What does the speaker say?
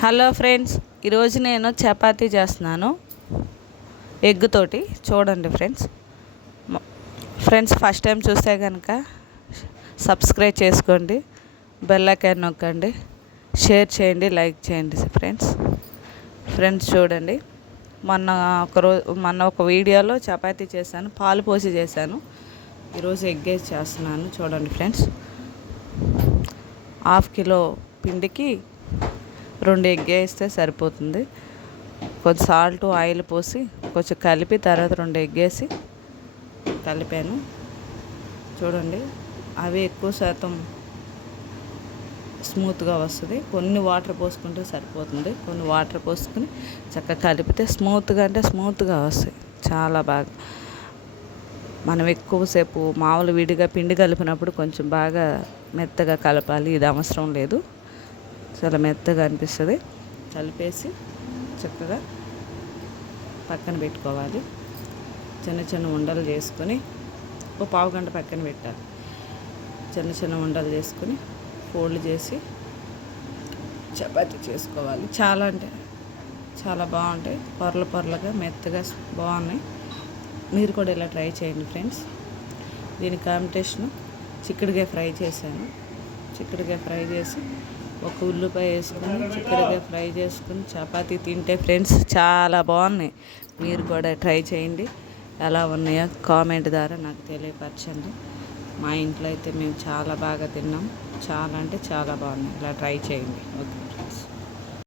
Hello friends, ఈరోజు నేను చపాతీ చేస్తున్నాను ఎగ్ తోటి. చూడండి ఫ్రెండ్స్ ఫస్ట్ టైం చూస్తే కనుక సబ్స్క్రైబ్ చేసుకోండి, బెల్ ఐకాన్ నొక్కండి, షేర్ చేయండి, లైక్ చేయండి. ఫ్రెండ్స్ చూడండి, మొన్న ఒక వీడియోలో చపాతీ చేశాను, పాలు పోసి చేశాను. ఈరోజు ఎగ్ వేసి చేస్తున్నాను. చూడండి ఫ్రెండ్స్, హాఫ్ కిలో పిండికి 2 ఎగ్ వేస్తే సరిపోతుంది. కొంచెం సాల్ట్ ఆయిల్ పోసి కొంచెం కలిపి తర్వాత 2 ఎగ్ వేసి కలిపాను. చూడండి, అవి ఎక్కువ శాతం స్మూత్గా వస్తుంది. కొన్ని వాటర్ పోసుకుంటే సరిపోతుంది. కొన్ని వాటర్ పోసుకుని చక్కగా కలిపితే స్మూత్గా వస్తాయి. చాలా బాగా మనం ఎక్కువసేపు మామూలు విడిగా పిండి కలిపినప్పుడు కొంచెం బాగా మెత్తగా కలపాలి. ఇది అవసరం లేదు, చాలా మెత్తగా అనిపిస్తుంది. కలిపేసి చక్కగా పక్కన పెట్టుకోవాలి. చిన్న ఉండలు చేసుకొని ఒక పావు గంట పక్కన పెట్టాలి. చిన్న ఉండలు చేసుకొని ఫోల్డ్ చేసి చపాతీ చేసుకోవాలి. చాలా బాగుంటాయి, పొరలుగా మెత్తగా బాగున్నాయి. మీరు కూడా ఇలా ట్రై చేయండి ఫ్రెండ్స్. దీని కాంబినేషను చిక్కుడుకాయ ఫ్రై చేశాను. చిక్కుడుకాయ ఫ్రై చేసి ఒక ఉల్లిపాయ వేసుకొని చిక్కుడుకాయ ఫ్రై చేసుకుని చపాతీ తింటే ఫ్రెండ్స్ చాలా బాగున్నాయి. మీరు కూడా ట్రై చేయండి. ఎలా ఉన్నాయో కామెంట్ ద్వారా నాకు తెలియపరచండి. మా ఇంట్లో అయితే మేము చాలా బాగా తిన్నాం. చాలా అంటే చాలా బాగున్నాయి. ఇలా ట్రై చేయండి. Okay friends.